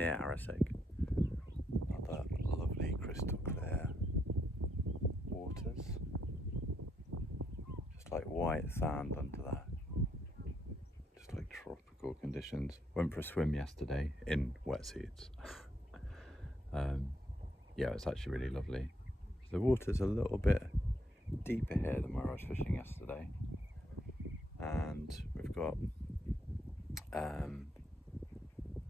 near Wrasse. Another lovely crystal clear waters, just like white sand under that, just like tropical conditions. Went for a swim yesterday in wetsuits. Yeah, it's actually really lovely. The water's a little bit deeper here than where I was fishing yesterday, and we've got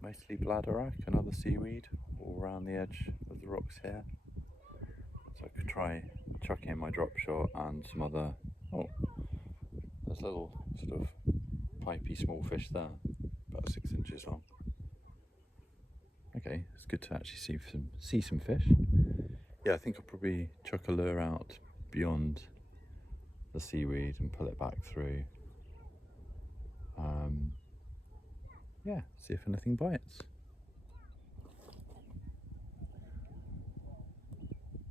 mostly bladderwrack and other seaweed all around the edge of the rocks here. So I could try chucking in my drop shot and some other, oh, there's little sort of pipey small fish there, about 6 inches long. Okay, it's good to actually see some fish. Yeah, I think I'll probably chuck a lure out beyond the seaweed and pull it back through. Yeah, see if anything bites.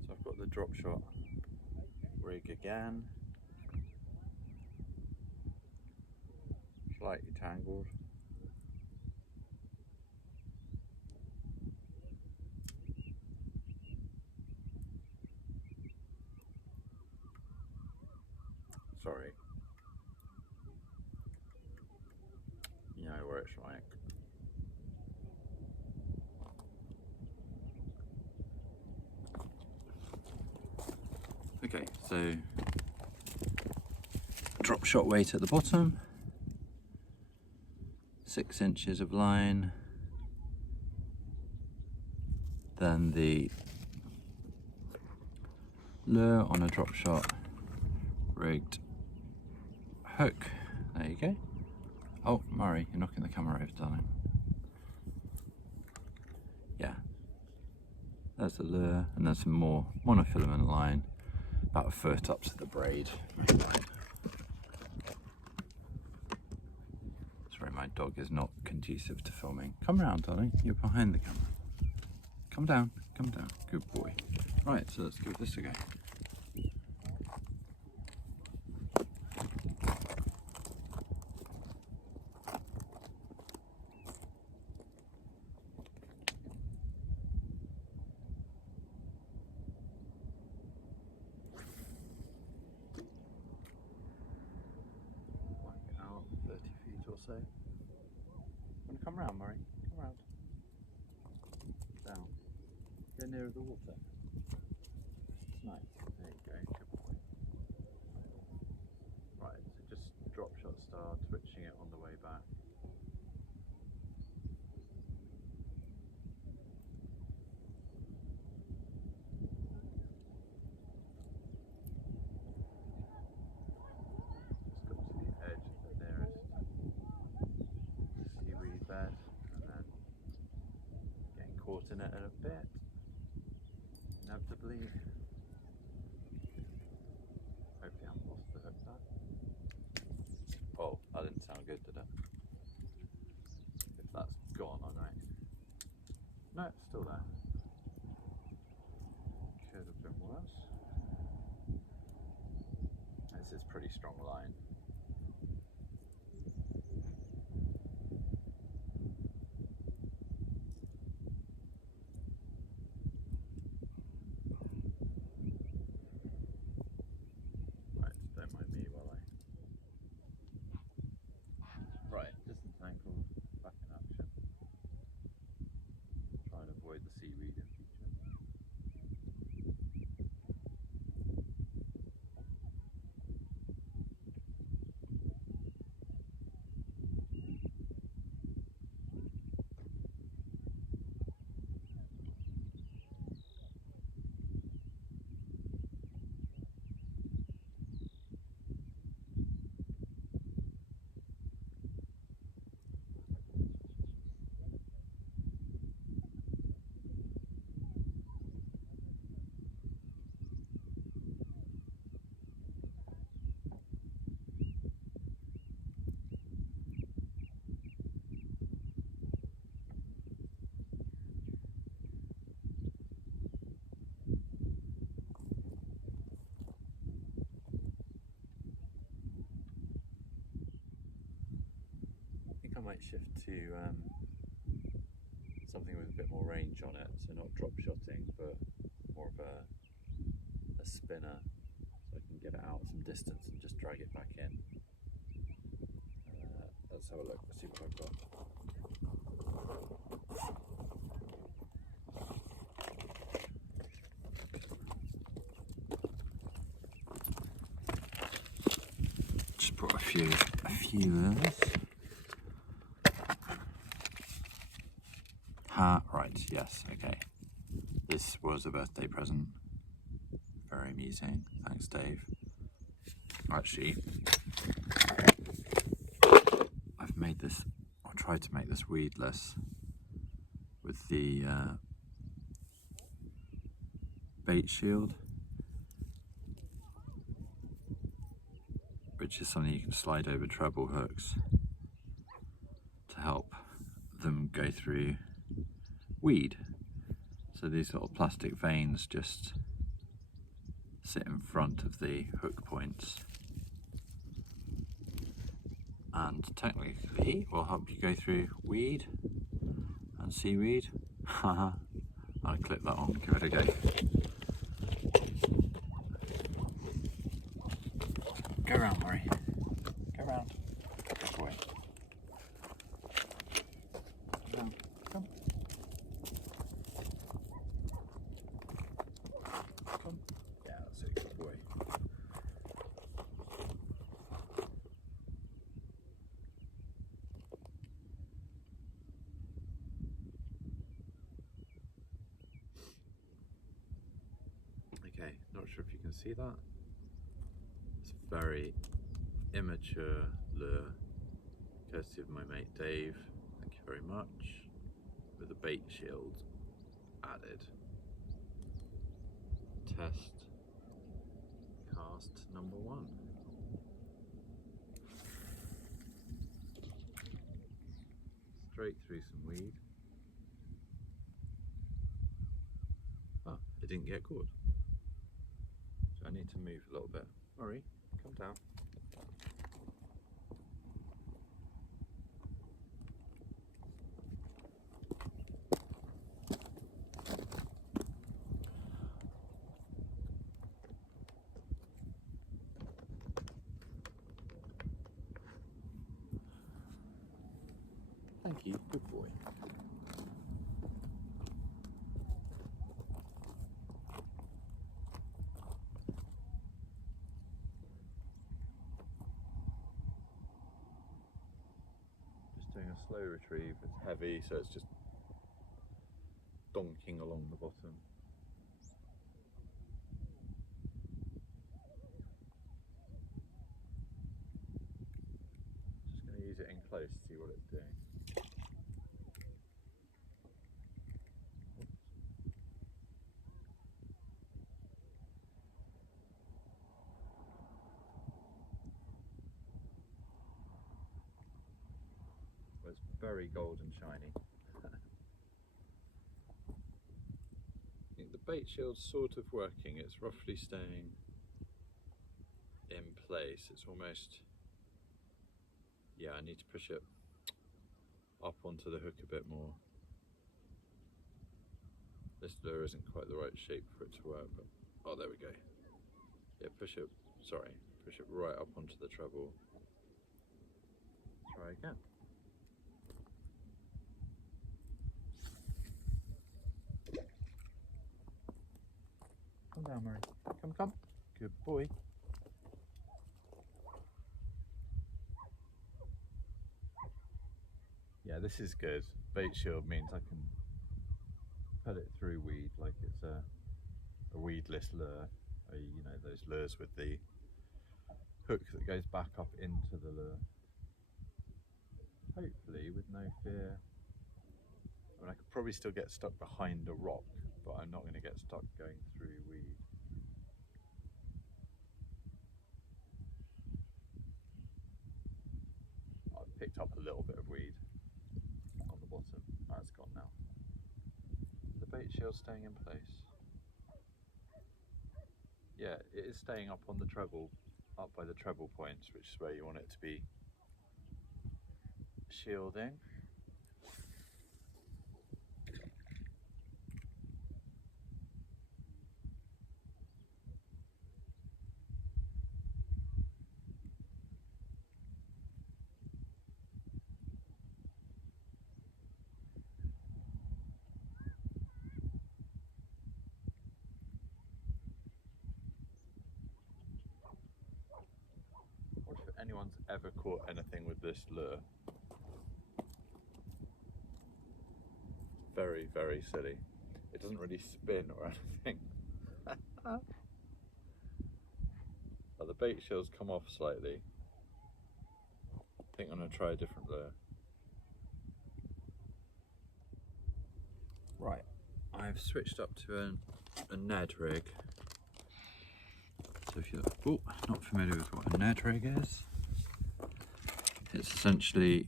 So I've got the drop shot rig again, slightly tangled. Sorry. You know where it's like. Okay, so drop shot weight at the bottom, 6 inches of line, then the lure on a drop shot rigged hook. There you go. Oh, Murray, you're knocking the camera over, darling. Yeah, there's the lure, and there's some more monofilament line, about a foot up to the braid. Sorry, my dog is not conducive to filming. Come round, darling, you're behind the camera. Come down, good boy. Right, so let's give this a go. Out 30 feet or so. Want to come round, Murray? Come round. Down. Go nearer the water. Nice. There you go. Good boy. Right, so just drop shot start, switching it on the way back. Bed, and then getting caught in it a bit, inevitably. Hopefully I haven't lost the hook there. Oh, that didn't sound good, did it? If that's gone, I know. No, it's still there. Could have been worse. This is pretty strong line. Right, disentangled, back in action. Try and avoid the seaweed in future. I might shift to something with a bit more range on it, so not drop shotting, but more of a spinner, so I can get it out some distance and just drag it back in. Let's have a look, let's see what I've got. Just brought a few lures. Right, yes, okay. This was a birthday present. Very amusing. Thanks, Dave. Actually, I've made this, or tried to make this weedless with the bait shield, which is something you can slide over treble hooks to help them go through weed. So these little plastic veins just sit in front of the hook points and technically will help you go through weed and seaweed. I'll clip that on, give it a go. Go round, Murray. Go round. Good boy. Go round. Come. Come. Yeah, that's a good boy. Okay, not sure if you can see that. It's a very immature lure, courtesy of my mate Dave, thank you very much, with a bait shield added. Test cast number 1. Straight through some weed. Ah, it didn't get caught. So I need to move a little bit. Murray, come down. Thank you, good boy. Just doing a slow retrieve, it's heavy, so it's just donking along the bottom. Just going to use it in close to see what it's doing. Well, it's very golden shiny. I think the bait shield's sort of working, it's roughly staying in place. It's almost, yeah, I need to push it up onto the hook a bit more. This lure isn't quite the right shape for it to work, but oh, there we go. Yeah, push it right up onto the treble. Try again. Come down, Murray. Come. Good boy. Yeah, this is good. Bait shield means I can put it through weed like it's a weedless lure. You know, those lures with the hook that goes back up into the lure. Hopefully with no fear. I mean, I could probably still get stuck behind a rock, but I'm not going to get stuck going through weed. I've picked up a little bit of weed on the bottom. That's gone now. The bait shield's staying in place. Yeah, it is staying up on the treble, up by the treble points, which is where you want it to be shielding. anyone's ever caught anything with this lure, very, very silly. It doesn't really spin or anything. But the bait shield's come off slightly. I think I'm going to try a different lure. Right, I've switched up to a Ned Rig. So if you're not familiar with what a Ned Rig is, it's essentially,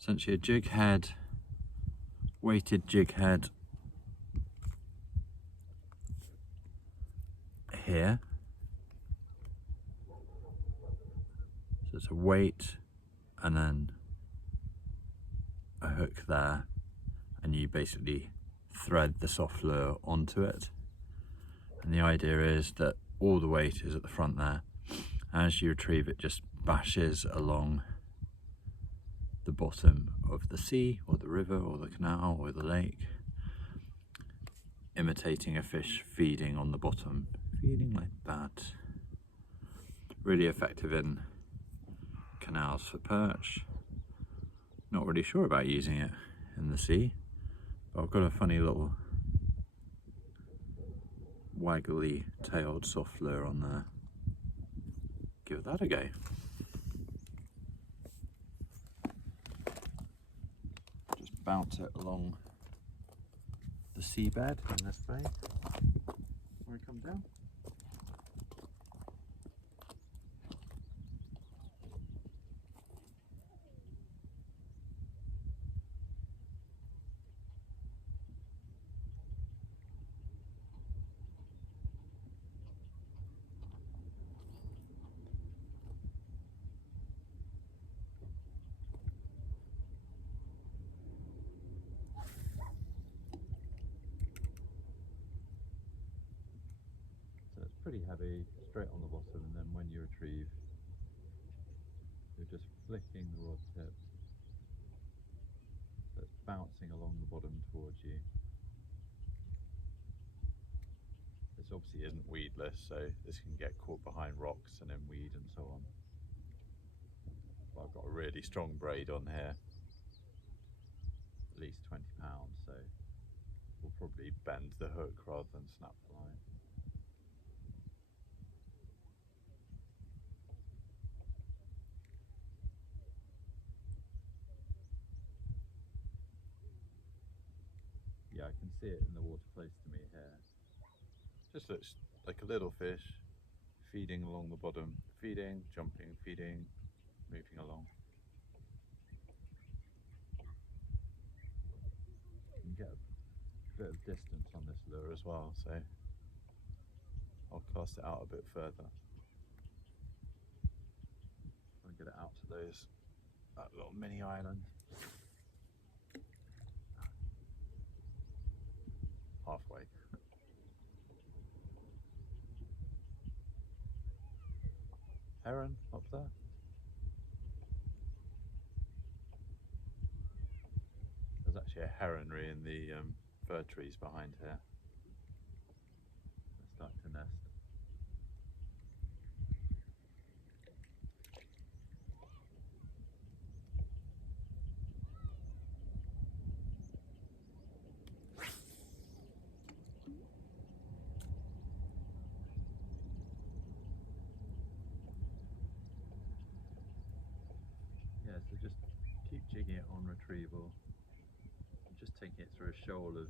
essentially a jig head, weighted jig head here. So it's a weight and then a hook there, and you basically thread the soft lure onto it. And the idea is that all the weight is at the front there. As you retrieve it, just bashes along the bottom of the sea or the river or the canal or the lake, imitating a fish feeding on the bottom, feeding like that. Really effective in canals for perch. Not really sure about using it in the sea, but I've got a funny little waggly tailed soft lure on there. Give that a go. Just bounce it along the seabed in this bay when it comes down. Pretty heavy, straight on the bottom, and then when you retrieve, you're just flicking the rod tip, so it's bouncing along the bottom towards you. This obviously isn't weedless, so this can get caught behind rocks and in weed and so on. But I've got a really strong braid on here, at least 20 pounds, so we'll probably bend the hook rather than snap the line. Yeah, I can see it in the water close to me here. Just looks like a little fish feeding along the bottom, feeding, jumping, feeding, moving along. You can get a bit of distance on this lure as well, so I'll cast it out a bit further. Try and get it out to that little mini island. Halfway. Heron up there. There's actually a heronry in the fir trees behind here. They're starting to nest. Yeah, so just keep jigging it on retrieval. I'm just taking it through a shoal of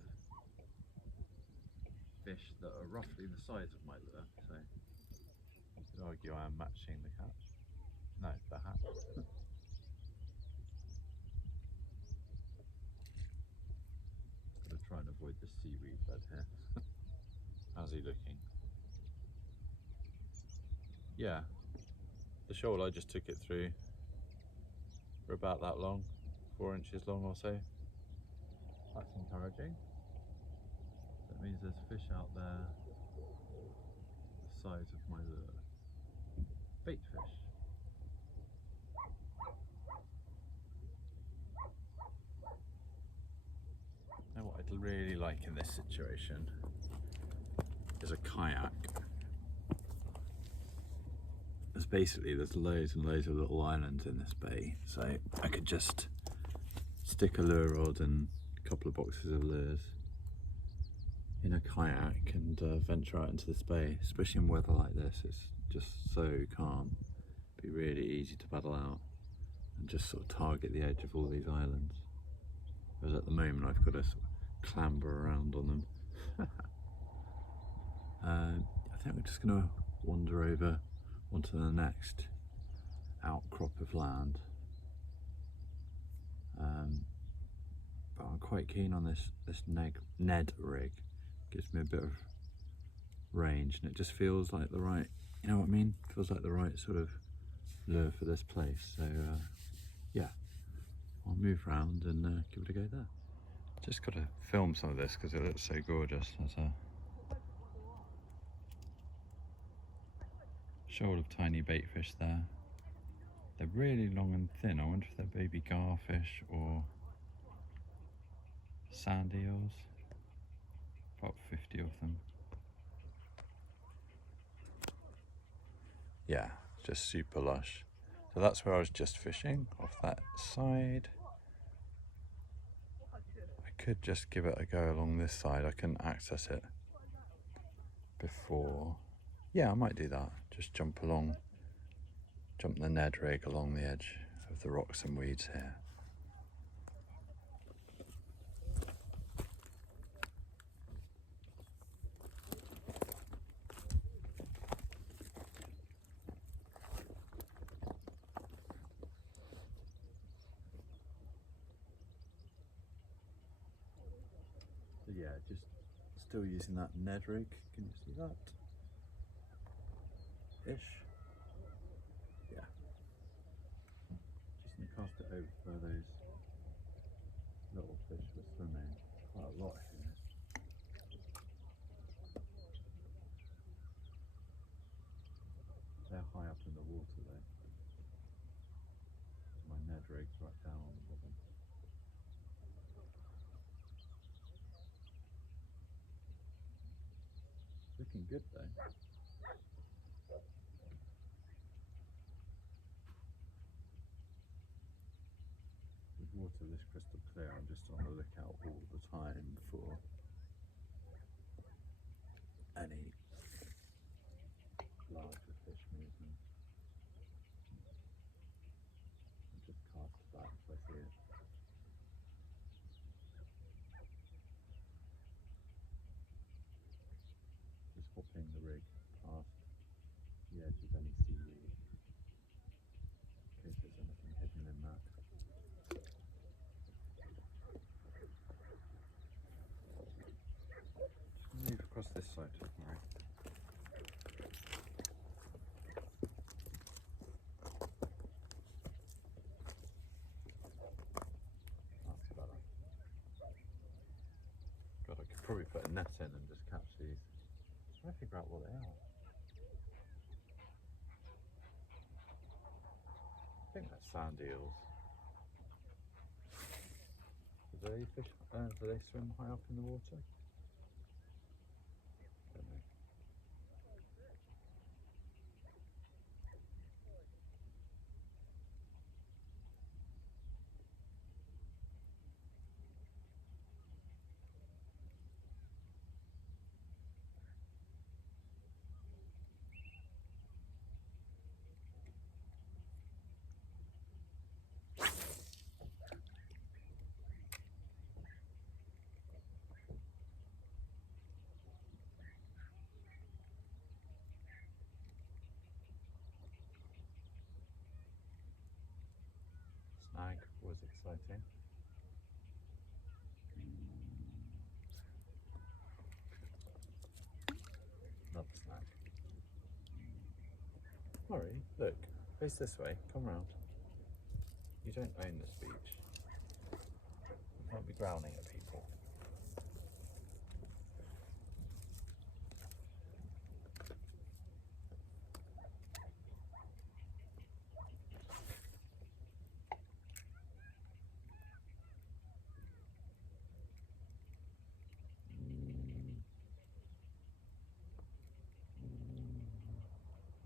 fish that are roughly the size of my lure, so you could argue I am matching the catch. No, the hat. Gotta try and avoid the seaweed bed here. How's he looking? Yeah, the shoal I just took it through for about that long, 4 inches long or so. That's encouraging. That means there's fish out there the size of my lure. Bait fish. Now what I'd really like in this situation is a kayak. there's loads and loads of little islands in this bay, so I could just stick a lure rod and a couple of boxes of lures in a kayak and venture out into this bay, especially in weather like this. It's just so calm. It'd be really easy to paddle out and just sort of target the edge of all these islands. Whereas at the moment I've got to sort of clamber around on them. I think we're just going to wander over onto the next outcrop of land. But I'm quite keen on this Ned Rig. Gives me a bit of range, and it just feels like the right, you know what I mean? Feels like the right sort of lure for this place. So yeah, I'll move around and give it a go there. Just got to film some of this because it looks so gorgeous. There's a shoal of tiny bait fish there. They're really long and thin. I wonder if they're baby garfish or sand eels. About 50 of them. Yeah, just super lush. So that's where I was just fishing, off that side. I could just give it a go along this side. I couldn't access it before. Yeah, I might do that. Just jump the Ned Rig along the edge of the rocks and weeds here. So yeah, just still using that Ned Rig. Can you see that? Ish. Yeah. Just gonna cast it over where those little fish were swimming. Quite a lot here. They're high up in the water though. My Ned Rig's right down on the bottom. Looking good though. With water this crystal clear, I'm just on the lookout all the time for any larger fish movement. I just cast it back if I see it. Just hopping the rig past the edge of any seaweed in case there's anything hidden in that. Just move across this side, alright. That's better. God, I could probably put a net in and just catch these. I'm trying to figure out what they are. I think they're sand eels. Do they fish? Do they swim high up in the water? Don't know. Snag was exciting. Another snag. Murray, look, face this way, come round. You don't own this beach. You can't be growling at people.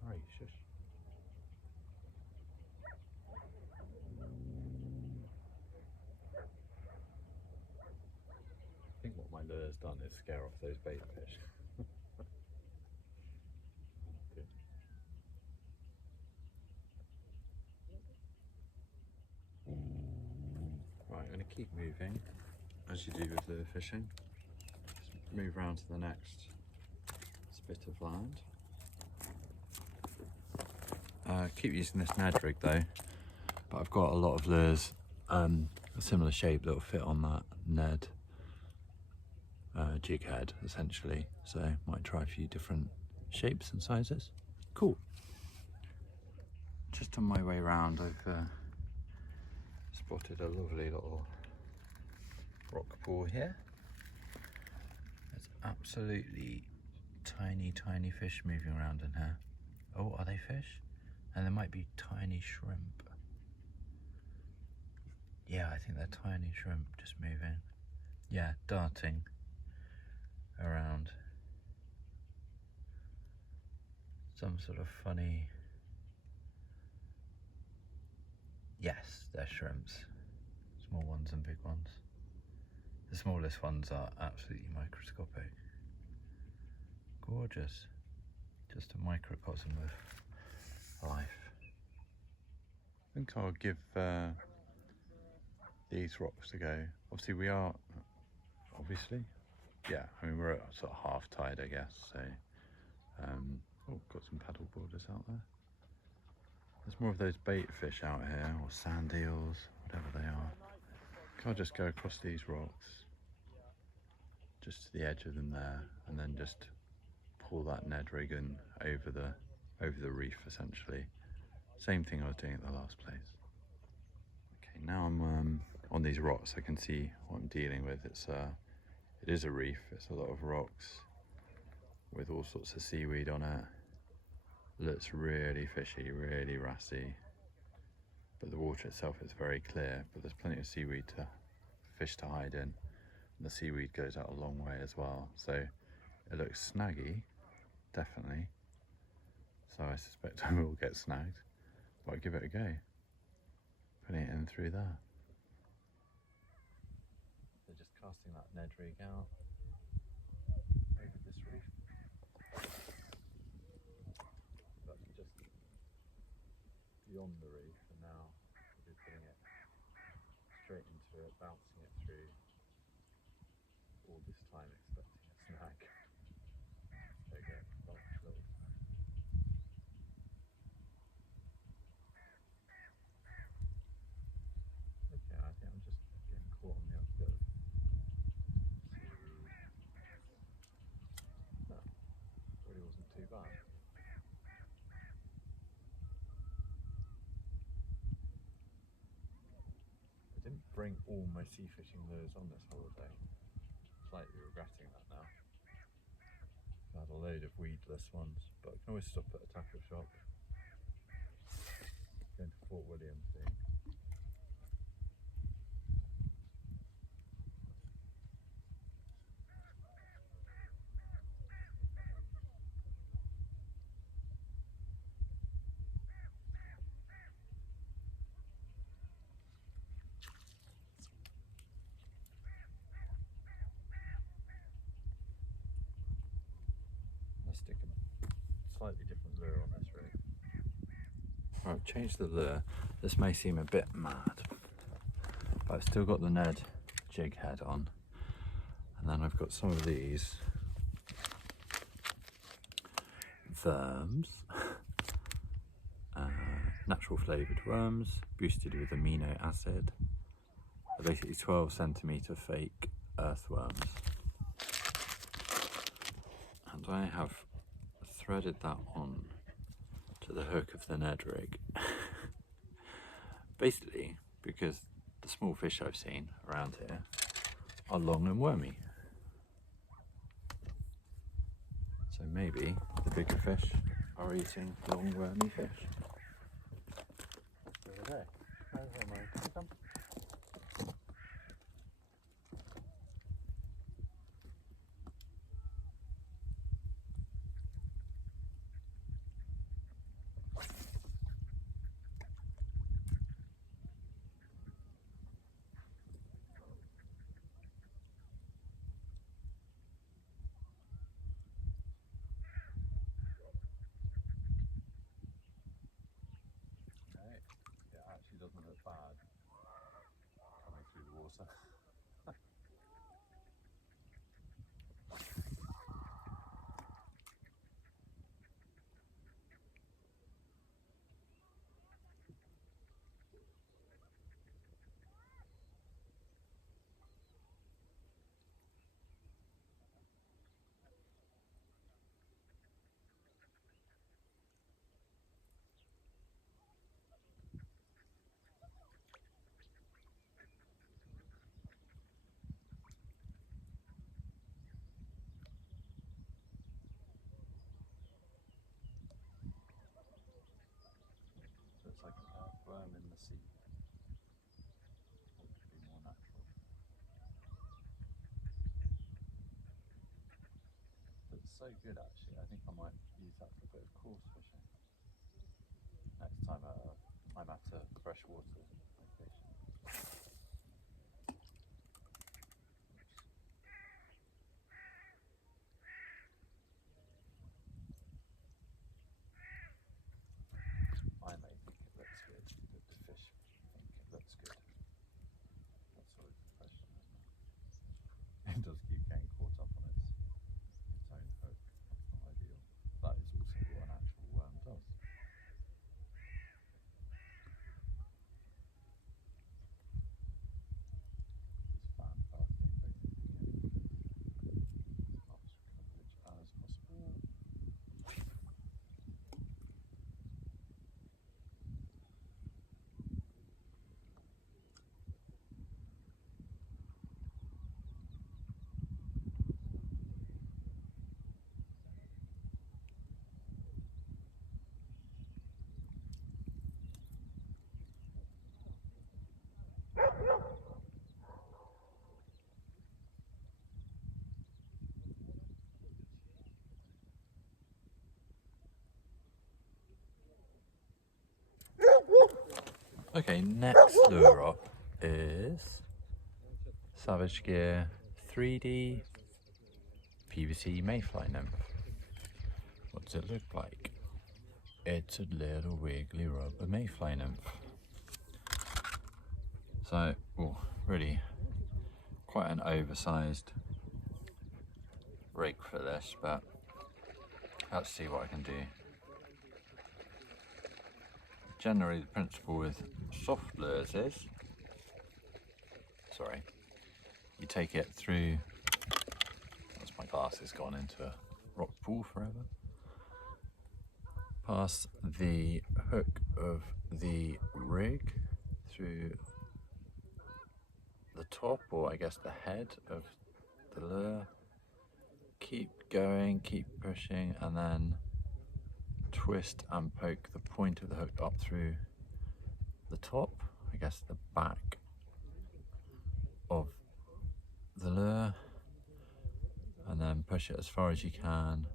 Alright, shush. done is scare off those bait fish. Good. Right, I'm going to keep moving as you do with lure fishing. Just move around to the next spit of land. Keep using this Ned Rig though, but I've got a lot of lures a similar shape that will fit on that Ned jig head essentially, so might try a few different shapes and sizes. Cool. Just on my way round I've spotted a lovely little rock pool here. There's absolutely tiny fish moving around in here. Oh, are they fish? And there might be tiny shrimp. Yeah, I think they're tiny shrimp just moving. Yeah, darting around. Some sort of funny... Yes, they're shrimps. Small ones and big ones. The smallest ones are absolutely microscopic. Gorgeous. Just a microcosm of life. I think I'll give these rocks a go. Obviously we are, yeah, I mean we're at sort of half tide I guess, so, oh, got some paddle boarders out there. There's more of those bait fish out here, or sand eels, whatever they are. I'll just go across these rocks, just to the edge of them there, and then just pull that Ned Rig in over the reef essentially. Same thing I was doing at the last place. Okay, now I'm on these rocks. I can see what I'm dealing with. It is a reef. It's a lot of rocks with all sorts of seaweed on it. Looks really fishy, really wrassy. But the water itself is very clear. But there's plenty of seaweed to fish to hide in. And the seaweed goes out a long way as well. So it looks snaggy, definitely. So I suspect I will get snagged. But I'll give it a go. Putting it in through there. So just casting that Ned Rig out over this reef. That's just beyond the reef, and now we'll be putting it straight into it, bouncing it through. All this time expecting a snag. There you go. Little snag. Okay, I think I'm just getting caught on the outskirts of seaweed. No, really wasn't too bad. I didn't bring all my sea fishing lures on this holiday. Slightly regretting that now. I had a load of weedless ones, but I can always stop at a tackle shop. Going to Fort William soon. Let's stick a slightly different lure on this rig. Right, I've changed the lure. This may seem a bit mad, but I've still got the Ned jig head on. And then I've got some of these worms, natural flavoured worms, boosted with amino acid. They're basically 12 centimetre fake earthworms. And I have threaded that on to the hook of the Ned Rig. Basically because the small fish I've seen around here are long and wormy. So maybe the bigger fish are eating long wormy fish. Over there. freshwater. Looks like an earthworm in the sea. What could be more natural? Looks so good actually. I think I might use that for a bit of coarse fishing. Next time I'm at a freshwater location. Fine, they think it looks good. But the fish think it looks good. That's always the question, isn't it? It does keep getting caught up on its own hook. That's not ideal. That is also what an actual worm does. Just fan casting basically. As much coverage as possible. Okay, next lure up is Savage Gear 3D PVC mayfly nymph. What does it look like? It's a little wiggly rubber mayfly nymph. So, really quite an oversized rig for this, but let's see what I can do. Generally the principle with soft lures is, you take it through, that's my glasses gone into a rock pool forever, past the hook of the rig through the top, or I guess the head of the lure, keep going, keep pushing, and then twist and poke the point of the hook up through the top, I guess the back of the lure, and then push it as far as you can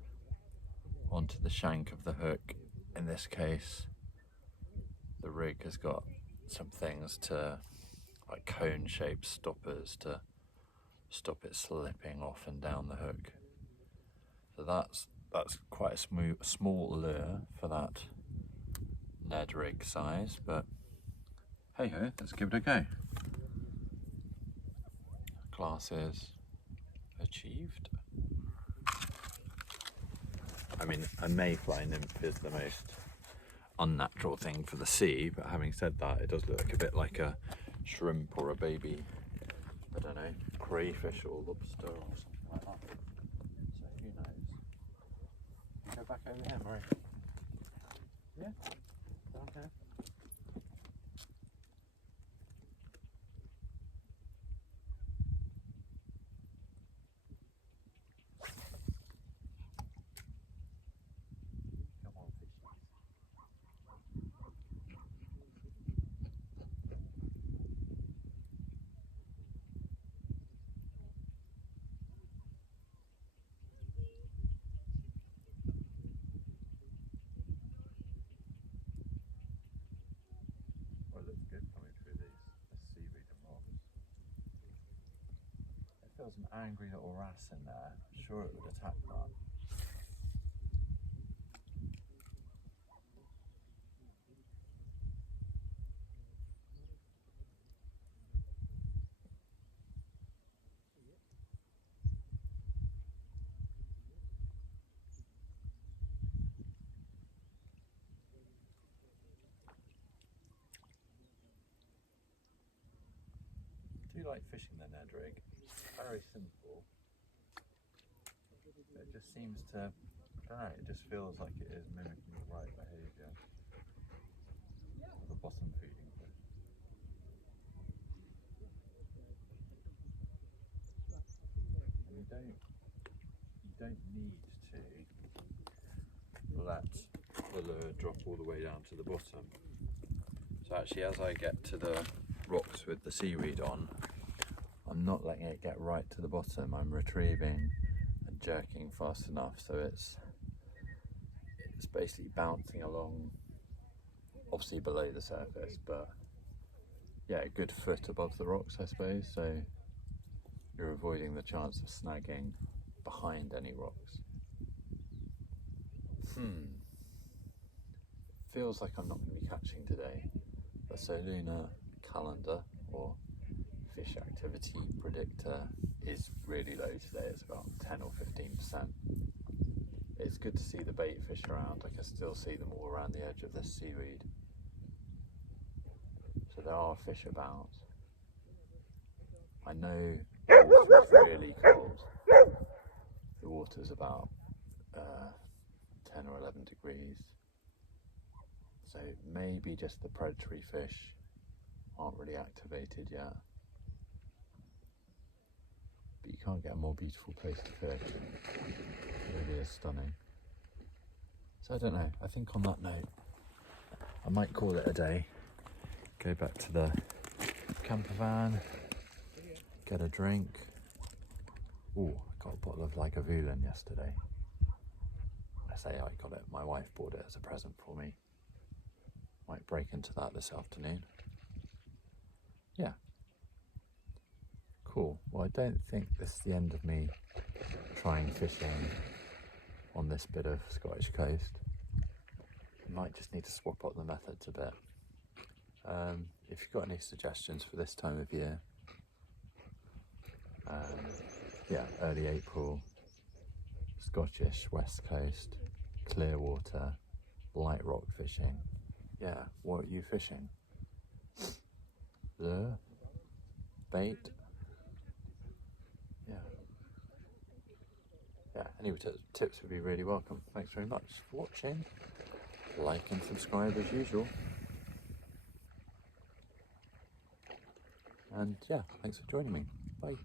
onto the shank of the hook. In this case, the rig has got some things to, like cone shaped stoppers, to stop it slipping off and down the hook. So that's quite a small lure for that Ned Rig size, but hey ho, let's give it a go. Classes achieved. I mean, a mayfly nymph is the most unnatural thing for the sea, but having said that, it does look a bit like a shrimp or a baby, I don't know, crayfish or lobster or something like that. So who knows? Go back over here, Murray. Yeah, down here. Come on, fishies. Well, it looks good coming through this seaweed and rocks. If there was an angry little wrasse in there, sure it would attack that. you like fishing the Ned Rig, it's very simple. It just seems to, I don't know, it just feels like it is mimicking the right behaviour of a bottom feeding fish. And you don't need to let the lure drop all the way down to the bottom. So actually, as I get to the rocks with the seaweed on, I'm not letting it get right to the bottom. I'm retrieving and jerking fast enough so it's basically bouncing along, obviously below the surface, but yeah, a good foot above the rocks, I suppose, so you're avoiding the chance of snagging behind any rocks. Feels like I'm not going to be catching today. The Soluna calendar, or fish activity predictor, is really low today. It's about 10 or 15%. It's good to see the bait fish around. I can still see them all around the edge of this seaweed. So there are fish about. I know the water is really cold. The water's about 10 or 11 degrees. So maybe just the predatory fish aren't really activated yet. But you can't get a more beautiful place to fish. It really is stunning. So I don't know, I think on that note, I might call it a day. Go back to the camper van, get a drink. Oh, I got a bottle of Lagavulin yesterday. I say I got it, my wife bought it as a present for me. Might break into that this afternoon. Yeah. Cool. Well, I don't think this is the end of me trying fishing on this bit of Scottish coast. I might just need to swap up the methods a bit. If you've got any suggestions for this time of year, yeah, early April, Scottish west coast, clear water, light rock fishing. Yeah, what are you fishing? Lure? Bait? Yeah, any tips would be really welcome. Thanks very much for watching. Like and subscribe as usual. And yeah, thanks for joining me. Bye.